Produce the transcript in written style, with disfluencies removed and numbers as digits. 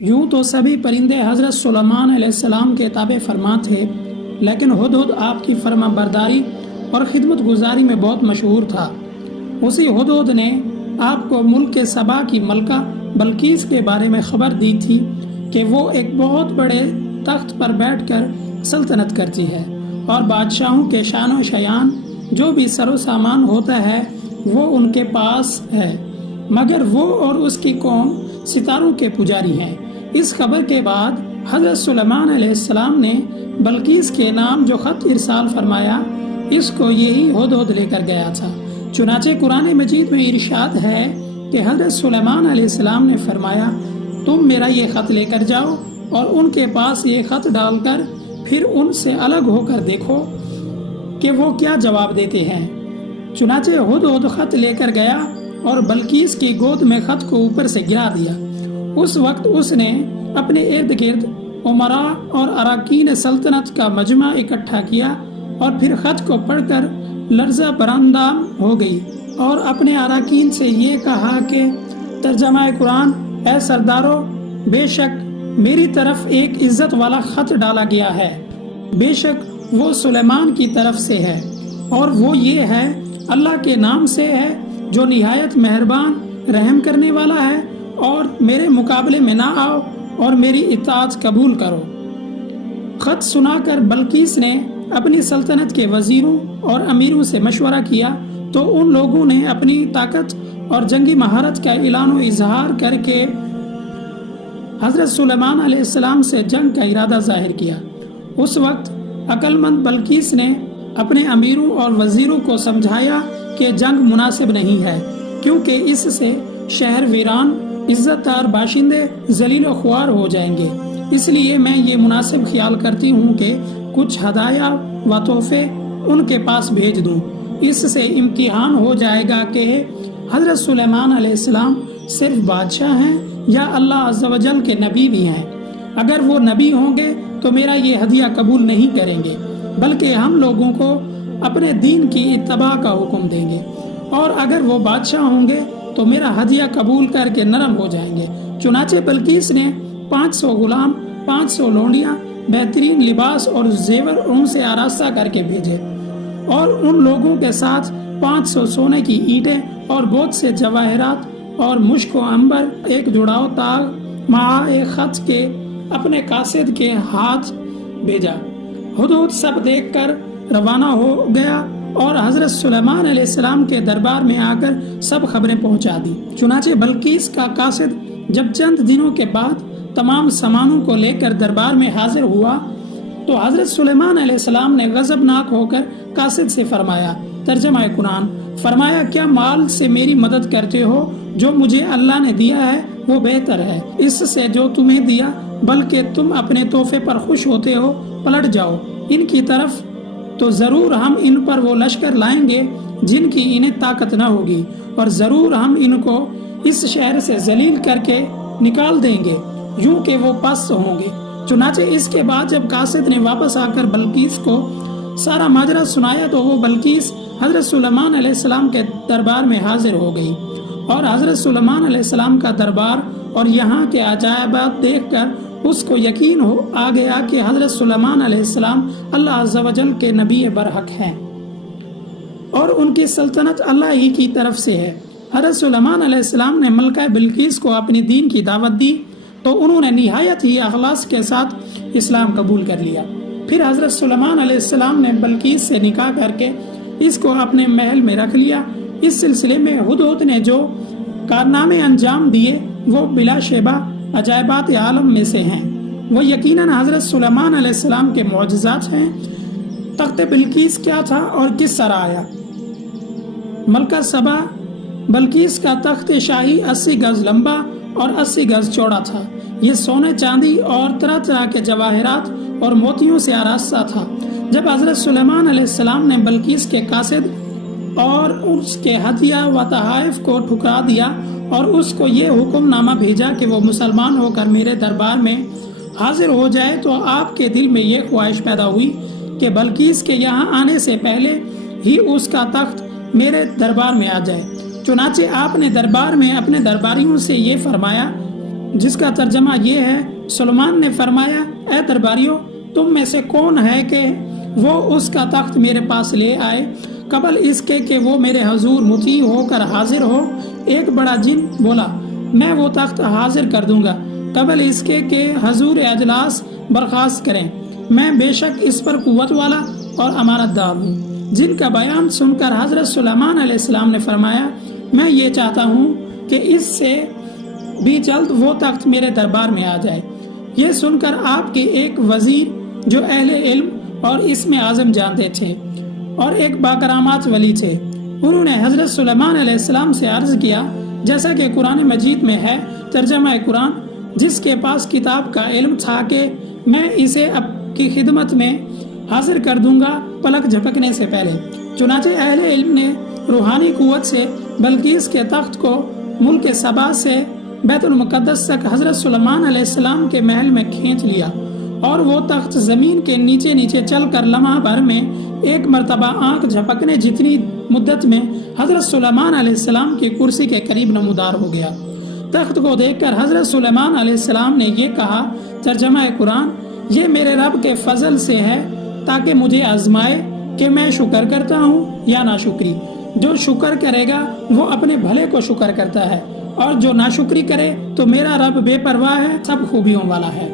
یوں تو سبھی پرندے حضرت سلیمان علیہ السلام کے تابع فرما تھے، لیکن ہدہد آپ کی فرما برداری اور خدمت گزاری میں بہت مشہور تھا۔ اسی ہدہد نے آپ کو ملک سبا کی ملکہ بلقیس کے بارے میں خبر دی تھی کہ وہ ایک بہت بڑے تخت پر بیٹھ کر سلطنت کرتی ہے اور بادشاہوں کے شان و شیان جو بھی سر و سامان ہوتا ہے وہ ان کے پاس ہے، مگر وہ اور اس کی قوم ستاروں کے پجاری ہیں۔ اس خبر کے بعد حضرت سلیمان علیہ السلام نے بلقیس کے نام جو خط ارسال فرمایا، اس کو یہی ہدہد لے کر گیا تھا۔ چنانچہ قرآن مجید میں ارشاد ہے کہ حضرت سلیمان علیہ السلام نے فرمایا، تم میرا یہ خط لے کر جاؤ اور ان کے پاس یہ خط ڈال کر پھر ان سے الگ ہو کر دیکھو کہ وہ کیا جواب دیتے ہیں۔ چنانچہ ہدہد خط لے کر گیا اور بلقیس کی گود میں خط کو اوپر سے گرا دیا۔ اس وقت اس نے اپنے ارد گرد امراء اور اراکین سلطنت کا مجمع اکٹھا کیا اور پھر خط کو پڑھ کر لرزہ براندام ہو گئی اور اپنے اراکین سے یہ کہا کہ ترجمہ قرآن، اے سردارو، بے شک میری طرف ایک عزت والا خط ڈالا گیا ہے، بے شک وہ سلیمان کی طرف سے ہے، اور وہ یہ ہے، اللہ کے نام سے ہے جو نہایت مہربان رحم کرنے والا ہے، اور میرے مقابلے میں نہ آؤ اور میری اطاعت قبول کرو۔ خط سنا کر بلقیس نے اپنی سلطنت کے وزیروں اور امیروں سے مشورہ کیا تو ان لوگوں نے اپنی طاقت اور جنگی مہارت کا اعلان و اظہار کر کے حضرت سلیمان علیہ السلام سے جنگ کا ارادہ ظاہر کیا۔ اس وقت عقل مند بلقیس نے اپنے امیروں اور وزیروں کو سمجھایا کہ جنگ مناسب نہیں ہے، کیونکہ اس سے شہر ویران، عزت دار باشندے ذلیل و خوار ہو جائیں گے۔ اس لیے میں یہ مناسب خیال کرتی ہوں کہ کچھ ہدایہ و تحفے ان کے پاس بھیج دوں۔ اس سے امتحان ہو جائے گا کہ حضرت سلیمان علیہ السلام صرف بادشاہ ہیں یا اللہ عز و جل کے نبی بھی ہیں۔ اگر وہ نبی ہوں گے تو میرا یہ ہدیہ قبول نہیں کریں گے، بلکہ ہم لوگوں کو اپنے دین کی اتباع کا حکم دیں گے، اور اگر وہ بادشاہ ہوں گے تو میرا ہدیہ قبول کر کے نرم ہو جائیں گے۔ چنانچہ بلقیس نے 500 غلام، 500 لونڈیاں، بہترین لباس اور زیور ان سے آراستہ کر کے بھیجے، اور ان لوگوں کے ساتھ 500 سونے کی اینٹیں اور بہت سے جواہرات اور مشک و عنبر ایک جڑاؤ تاغ مع ایک خط کے اپنے قاصد کے ہاتھ بھیجا۔ ہدہد سب دیکھ کر روانہ ہو گیا اور حضرت سلیمان علیہ السلام کے دربار میں آ کر سب خبریں پہنچا دی۔ چنانچہ بلقیس کا قاصد جب چند دنوں کے بعد تمام سامانوں کو لے کر دربار میں حاضر ہوا تو حضرت سلیمان علیہ السلام نے غضبناک ہو کر قاصد سے فرمایا، ترجمہ قرآن، فرمایا، کیا مال سے میری مدد کرتے ہو؟ جو مجھے اللہ نے دیا ہے وہ بہتر ہے اس سے جو تمہیں دیا، بلکہ تم اپنے تحفے پر خوش ہوتے ہو۔ پلٹ جاؤ ان کی طرف، تو ضرور ہم ان پر وہ لشکر لائیں گے جن کی انہیں طاقت نہ ہوگی، اور ضرور ہم ان کو اس شہر سے ذلیل کر کے نکال دیں گے، یوں کہ وہ پست ہوں گے۔ چنانچہ اس کے بعد جب قاصد نے واپس آ کر بلقیس کو سارا ماجرا سنایا تو وہ بلقیس حضرت سلیمان علیہ السلام کے دربار میں حاضر ہو گئی، اور حضرت سلیمان علیہ السلام کا دربار اور یہاں کے عجائبات دیکھ کر اس کو یقین آ گیا کہ حضرت سلیمان علیہ السلام اللہ عز و جل کے نبی برحق ہیں اور ان کی سلطنت اللہ ہی کی طرف سے ہے۔ حضرت سلیمان علیہ السلام نے ملکہ بلقیس کو اپنی دین کی دعوت دی تو انہوں نے نہایت ہی اخلاص کے ساتھ اسلام قبول کر لیا۔ پھر حضرت سلیمان علیہ السلام نے بلقیس سے نکاح کر کے اس کو اپنے محل میں رکھ لیا۔ اس سلسلے میں ہدہد نے جو کارنامے انجام دیے وہ بلا شبہ عجائبات عالم میں سے ہیں، وہ یقیناً حضرت سلیمان علیہ السلام کے معجزات ہیں۔ تخت بلقیس کیا تھا اور کس طرح آیا؟ ملکہ سبا بلقیس کا تخت شاہی 80 گز لمبا اور 80 گز چوڑا تھا۔ یہ سونے، چاندی اور طرح طرح کے جواہرات اور موتیوں سے آراستہ تھا۔ جب حضرت سلیمان علیہ السلام نے بلقیس کے قاصد اور اس کے ہدیہ و تحائف کو ٹھکرا دیا اور اس کو یہ حکم نامہ بھیجا کہ وہ مسلمان ہو کر میرے دربار میں حاضر ہو جائے، تو آپ کے دل میں یہ خواہش پیدا ہوئی کہ بلقیس کے یہاں آنے سے پہلے ہی اس کا تخت میرے دربار میں آ جائے۔ چنانچہ آپ نے دربار میں اپنے درباریوں سے یہ فرمایا جس کا ترجمہ یہ ہے، سلیمان نے فرمایا، اے درباریوں، تم میں سے کون ہے کہ وہ اس کا تخت میرے پاس لے آئے قبل اس کے کہ وہ میرے حضور مطیع ہو کر حاضر ہو؟ ایک بڑا جن بولا، میں وہ تخت حاضر کر دوں گا قبل اس کے کہ حضور اجلاس برخاست کریں، میں بے شک اس پر قوت والا اور امانت دار ہوں۔ جن کا بیان سن کر حضرت سلیمان علیہ السلام نے فرمایا، میں یہ چاہتا ہوں کہ اس سے بھی جلد وہ تخت میرے دربار میں آ جائے۔ یہ سن کر آپ کے ایک وزیر جو اہل علم اور اسم اعظم جانتے تھے اور ایک باکرامات ولی تھے، انہوں نے حضرت سلیمان علیہ السلام سے عرض کیا، جیسا کہ قرآن مجید میں ہے، ترجمہ قرآن، جس کے پاس کتاب کا علم تھا کہ میں اسے اب کی خدمت میں حاضر کر دوں گا پلک جھپکنے سے پہلے۔ چنانچہ اہل علم نے روحانی قوت سے بلقیس کے تخت کو ملک سبا سے بیت المقدس تک حضرت سلیمان علیہ السلام کے محل میں کھینچ لیا، اور وہ تخت زمین کے نیچے نیچے چل کر لمحہ بھر میں ایک مرتبہ آنکھ جھپکنے جتنی مدت میں حضرت سلیمان علیہ السلام کی کرسی کے قریب نمودار ہو گیا۔ تخت کو دیکھ کر حضرت سلیمان علیہ السلام نے یہ کہا، ترجمہ قرآن، یہ میرے رب کے فضل سے ہے تاکہ مجھے آزمائے کہ میں شکر کرتا ہوں یا ناشکری۔ جو شکر کرے گا وہ اپنے بھلے کو شکر کرتا ہے، اور جو ناشکری کرے تو میرا رب بے پرواہ ہے، سب خوبیوں والا ہے۔